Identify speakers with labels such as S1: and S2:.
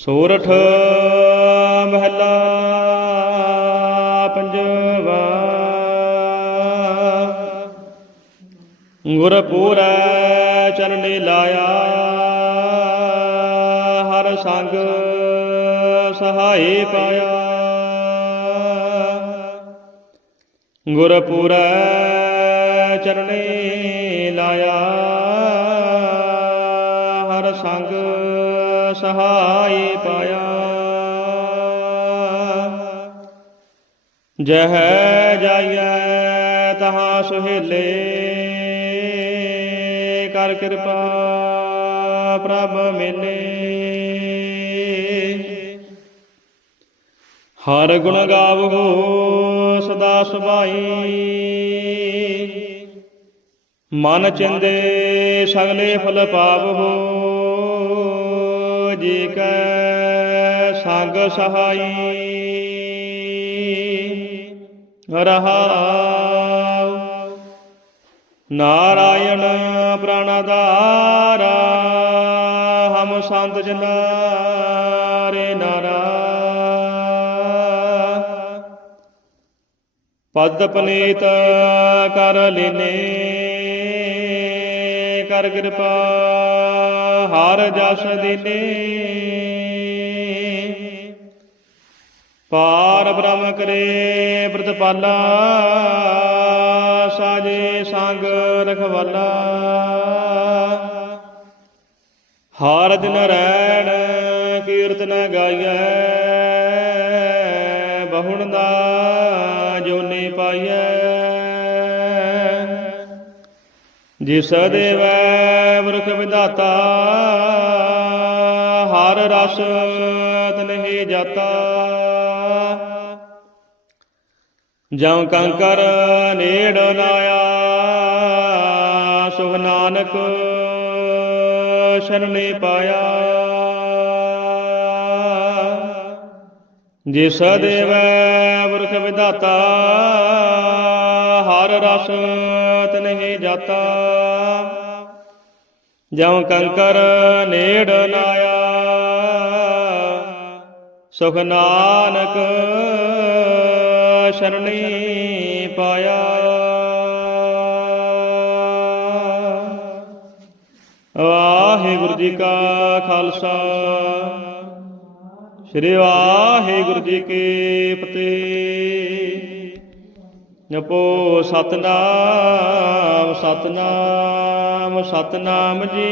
S1: ਸੋਰਠ ਮਹਲਾ ਪੰਜਵਾ। ਗੁਰ ਪੂਰੈ ਚਰਨੇ ਲਾਇਆ ਹਰ ਸੰਗ ਸਹਾਈ ਪਾਇਆ। ਗੁਰ ਪੂਰੈ ਚਰਨੇ ਲਾਇਆ ਹਰ ਸੰਗ ਸਹਾਈ ਪਾਇਆ। ਜਹ ਜਾਈਐ ਤਹਾਂ ਸੁਹੇਲੇ, ਕਰ ਕਿਰਪਾ ਪ੍ਰਭ ਮਿਲੇ। ਹਰ ਗੁਣ ਗਾਵੋ ਸਦਾ ਸੁਭਾਈ। ਮਨ ਚਿੰਦੇ ਸਗਲੇ ਫਲ ਪਾਵੋ। ਜੀ ਕੈ ਸੰਗ ਸਹਾਈ। ਰਹਾਉ। ਨਾਰਾਇਣ ਪ੍ਰਾਣਾਧਾਰਾ। ਹਮ ਸੰਤ ਜਨਾਰੇ ਨਾਰਾ। ਪਦ ਪਨੀਤ ਕਰ ਲੈਨੇ। ਕਰ ਕਿਰਪਾ। ਹਰ ਜਸ ਦੀਨੇ। ਪਾਰ ਬ੍ਰਹਮ ਕਰੇ ਪ੍ਰਤਪਾਲਾ, ਸਾਜੇ ਸੰਗ ਰਖਵਾਲਾ। ਹਰ ਦਿਨ ਰੈਣ ਕੀਰਤਨ ਗਾਈਐ, ਬਹੁਣ ਦਾ ਜੋਨੇ ਪਾਈਐ। ਜਿਸ ਦੇਵੈ ਵਰਖ ਵਿਦਾਤਾ ਹਰ ਰਸ ਤਨਹਿ ਜਾਤਾ। ਜਉ ਕੰਕਰ ਨੇੜ ਨਾਇਆ ਸੁਖ ਨਾਨਕ ਸ਼ਰਨੇ ਪਾਇਆ। ਜਿਸ ਦੇਵੈ ਵਰਖ ਵਿਦਾਤਾ ਹਰ ਰਸ ਤਨਹਿ ਜਾਤਾ। ਜਉ ਕੰਕਰ ਨੇੜ ਨਾਇਆ। ਸੁਖ ਨਾਨਕ ਸ਼ਰਣੀ ਪਾਇਆ। ਵਾਹਿਗੁਰੂ ਜੀ ਕਾ ਖਾਲਸਾ। ਸ੍ਰੀ ਵਾਹਿਗੁਰੂ ਜੀ ਕੀ ਫਤਿਹ। ਜਪੋ ਸਤਨਾਮ ਸਤਨਾਮ ਸਤਨਾਮ ਜੀ।